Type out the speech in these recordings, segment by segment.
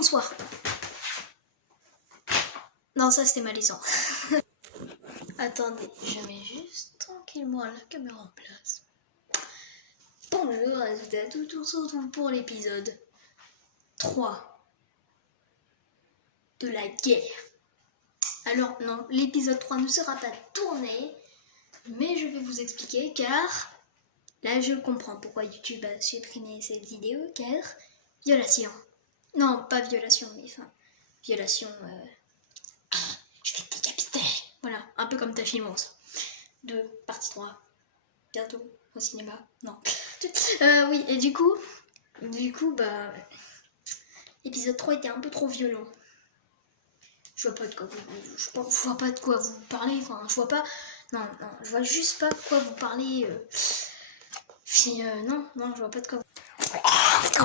bonsoir. Non, ça c'était malaisant. Attendez, je mets juste tranquillement la caméra en place. Bonjour à toutes et à tous, on se retrouve pour l'épisode 3 de la guerre. Alors non, l'épisode 3 ne sera pas tourné, mais je vais vous expliquer car là je comprends pourquoi YouTube a supprimé cette vidéo, car violation. Non, pas violation, mais enfin, violation... Je vais te décapiter. Voilà, un peu comme ta filmance. 2, partie 3. Bientôt au cinéma. Non. Oui, et du coup, bah, l'épisode 3 était un peu trop violent. Je vois pas de quoi vous parlez. Enfin, je vois pas. Non, je vois juste pas de quoi vous parlez. Non, je vois pas de quoi vous...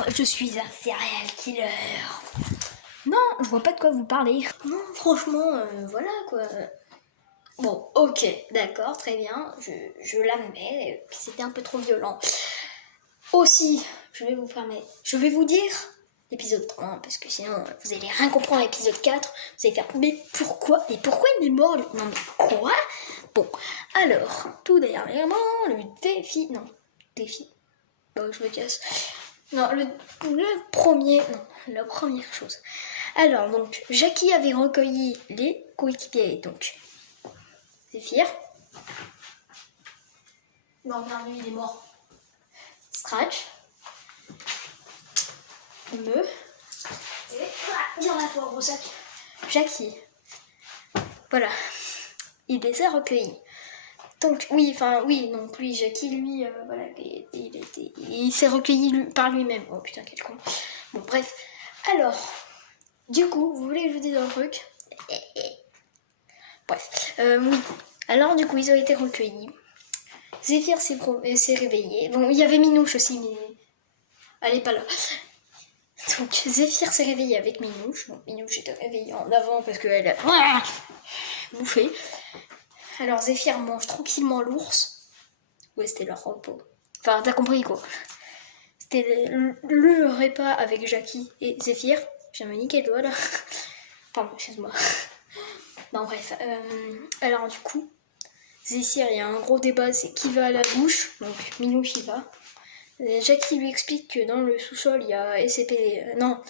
Je suis un serial killer. Non, je vois pas de quoi vous parlez. Non, franchement, voilà quoi. Bon, ok, d'accord, très bien, je l'admets, c'était un peu trop violent. Aussi, je vais vous dire l'épisode 3, parce que sinon vous allez rien comprendre à l'épisode 4, vous allez faire, mais pourquoi il est mort lui? Non mais quoi? Bon, alors, tout dernièrement, le défi, bon je me casse. Non, la première chose. Alors, donc, Jackie avait recueilli les coéquipiers, donc, Zéphyr. Non, regarde, lui, il est mort. Scratch. Me. Et viens là, toi, gros sac. Jackie. Voilà. Il les a recueillis. Donc, donc lui, Jackie, lui, voilà, il s'est recueilli par lui-même. Oh putain, quel con. Bon, bref. Alors, du coup, vous voulez que je vous dise un truc? Bref, oui. Alors, du coup, ils ont été recueillis. Zéphyr s'est réveillé. Bon, il y avait Minouche aussi, mais elle est pas là. Donc, Zéphyr s'est réveillé avec Minouche. Bon, Minouche était réveillée en avant parce qu'elle a bouffé. Alors, Zéphyr mange tranquillement l'ours. Ouais, c'était leur repos. Enfin, t'as compris quoi. C'était le repas avec Jackie et Zéphyr. J'ai me niqué le doigt là. Pardon, excuse-moi. Bon, bref. Alors, du coup, Zéphyr, il y a un gros débat, c'est qui va à la douche. Donc, Minouche y va. Jackie lui explique que dans le sous-sol, il y a SCP... non,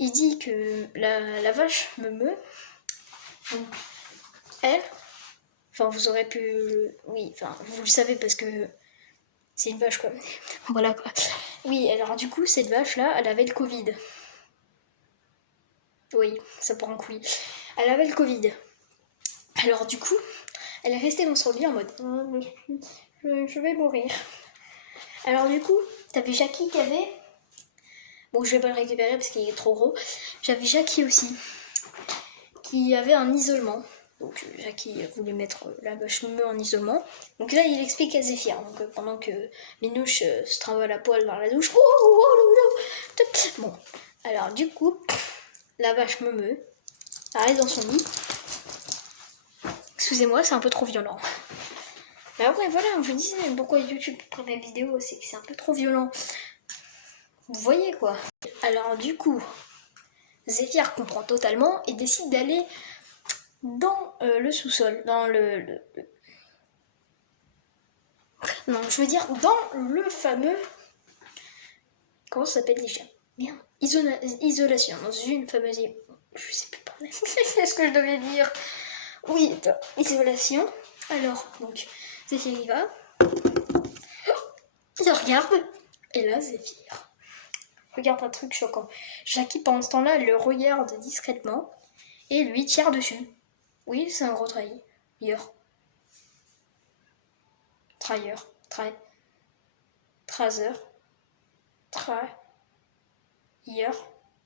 il dit que la vache me meut. Donc, elle... Enfin, vous aurez pu... Oui, enfin, vous le savez parce que c'est une vache, quoi. Voilà, quoi. Oui, alors du coup, cette vache-là, elle avait le Covid. Oui, ça part en couille. Elle avait le Covid. Alors du coup, elle est restée dans son lit en mode... je vais mourir. Alors du coup, t'avais Jackie qui avait... Bon, je vais pas le récupérer parce qu'il est trop gros. J'avais Jackie aussi, qui avait un isolement. Donc Jackie voulait mettre la vache me en isolement. Donc là, il explique à Zéphyr. Donc pendant que Minouche se trimballe la poêle dans la douche. Bon, alors du coup, la vache me meut. Elle reste dans son lit. Excusez-moi, c'est un peu trop violent. Mais après, voilà, je vous disais pourquoi YouTube prend mes vidéos, c'est que c'est un peu trop violent. Vous voyez quoi. Alors du coup, Zéphyr comprend totalement et décide d'aller dans le sous-sol, dans non, je veux dire dans le fameux... Comment ça s'appelle déjà? Merde. Isolation, dans une fameuse... Je sais plus parler. Qu'est-ce que je devais dire? Oui, isolation. Alors, donc, Zéphyr y va. Il regarde. Et là, Zéphyr regarde un truc choquant. Jackie, pendant ce temps-là, le regarde discrètement et lui tire dessus. Oui, c'est un gros trahir. Trazer.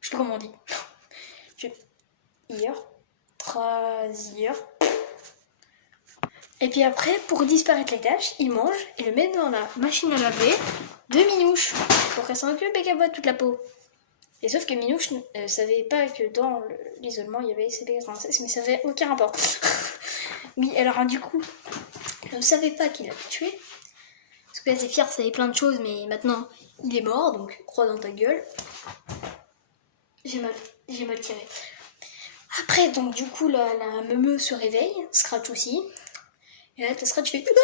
Je sais pas comment on dit. Trazier. Et puis après, pour disparaître les taches, il mange et le met dans la machine à laver de Minouche pour qu'elle s'en occupe et qu'elle voit toute la peau. Et sauf que Minouche ne savait pas que dans l'isolement il y avait SCP-96, mais ça avait aucun rapport. Oui, alors du coup, elle ne savait pas qu'il l'avait tué. Parce que Zéphyr savait plein de choses, mais maintenant il est mort, donc croix dans ta gueule. j'ai mal tiré. Après, donc du coup, la meumeu se réveille, Scratch aussi. Et là, t'as Scratch qui fait...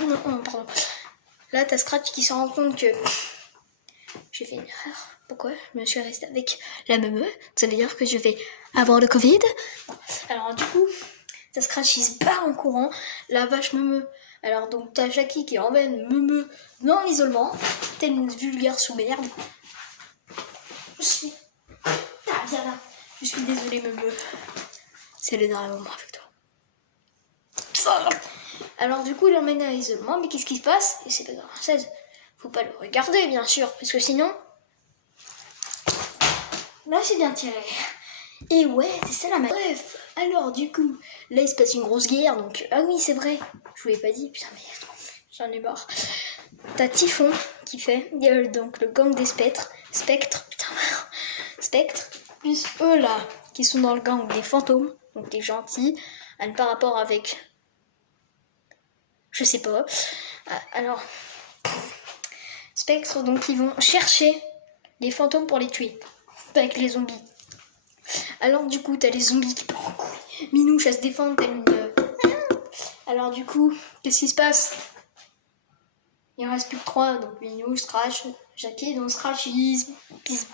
Non, pardon. Là, t'as Scratch qui se rend compte que j'ai fait une erreur. Pourquoi je me suis restée avec la meumeu? Ça veut dire que je vais avoir le Covid. Alors du coup, t'as Scratch qui se barre en courant. La vache meumeu. Alors donc t'as Jackie qui emmène meumeu dans l'isolement. T'es une vulgaire sous-merde. Viens là. Je suis désolée meumeu. C'est le dernier moment avec toi. Alors du coup il l'emmène à l'isolement. Mais qu'est-ce qui se passe? Et c'est pas grave, 16. Faut pas le regarder bien sûr. Parce que sinon... Là j'ai bien tiré. Et ouais, c'est ça la magie. Bref, alors du coup, là il se passe une grosse guerre, donc... Ah oui, c'est vrai, je vous l'ai pas dit, putain, mais j'en ai marre. T'as Typhon qui fait, donc le gang des spectres, putain, spectres, plus eux là, qui sont dans le gang des fantômes, donc des gentils, à ne pas rapport avec... Je sais pas. Alors, spectres, donc ils vont chercher les fantômes pour les tuer, avec les zombies. Alors du coup, t'as les zombies qui partent en couille. Minouche, elle se défend telle une... Alors du coup, qu'est-ce qui se passe? Il en reste plus que 3, donc Minouche, Scratch, Jackie. Donc Scratch, il se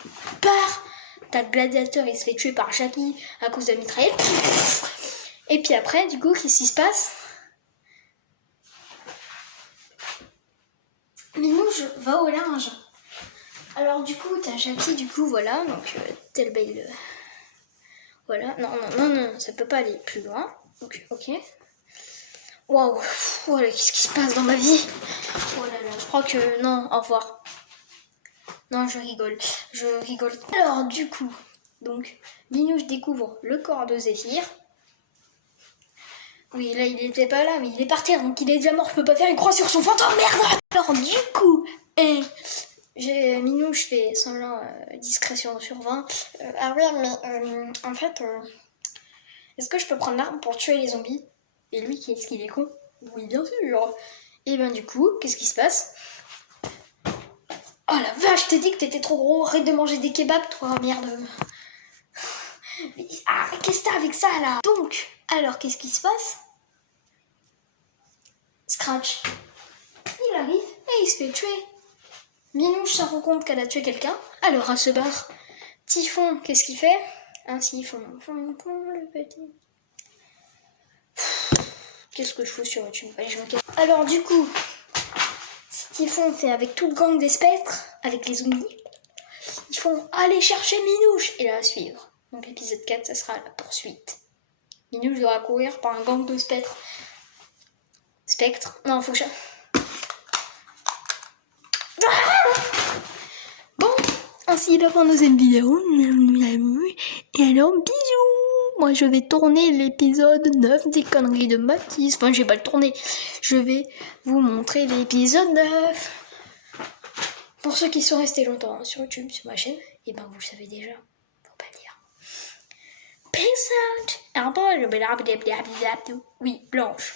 barre. T'as le gladiateur, il se fait tuer par Jackie à cause de la mitraillette. Et puis après, du coup, qu'est-ce qui se passe? Minouche va au linge. Alors du coup, t'as Jackie, du coup, voilà. Donc, telle belle... Voilà, non, ça peut pas aller plus loin. Donc, ok. Waouh, voilà, qu'est-ce qui se passe dans ma vie? Oh là là, je crois que... Non, au revoir. Non, je rigole. Alors, du coup, donc, Minouche découvre le corps de Zéphyr. Oui, là, il était pas là, mais il est par terre, donc il est déjà mort. Je peux pas faire une croix sur son fantôme, merde! Alors, du coup, Minouche fait semblant discrétion sur 20. Ah oui, mais en fait... Est-ce que je peux prendre l'arme pour tuer les zombies? Et lui, est-ce qu'il est con? Oui, bien sûr. Et ben du coup, qu'est-ce qui se passe? Oh la vache, t'ai dit que t'étais trop gros. Arrête de manger des kebabs, toi, merde. Ah, qu'est-ce que t'as avec ça, là? Donc, alors, qu'est-ce qui se passe? Scratch. Il arrive et il se fait tuer. Minouche se rend compte qu'elle a tué quelqu'un. Alors, elle se barre. Typhon, qu'est-ce qu'il fait? Un typhon. Le petit... Qu'est-ce que je fous sur YouTube? Allez, je me casse. Alors du coup, Typhon fait avec tout le gang des spectres, avec les zombies. Ils font aller chercher Minouche et la suivre. Donc l'épisode 4, ça sera la poursuite. Minouche devra courir par un gang de spectres. Non, faut que Bon, ainsi la fin de cette vidéo. Et alors, bisous. Moi, je vais tourner l'épisode 9 des conneries de Mathis. Enfin, je vais pas le tourner. Je vais vous montrer l'épisode 9. Pour ceux qui sont restés longtemps sur YouTube, sur ma chaîne, et ben vous le savez déjà. Faut pas le dire. Peace out. Oui, Blanche.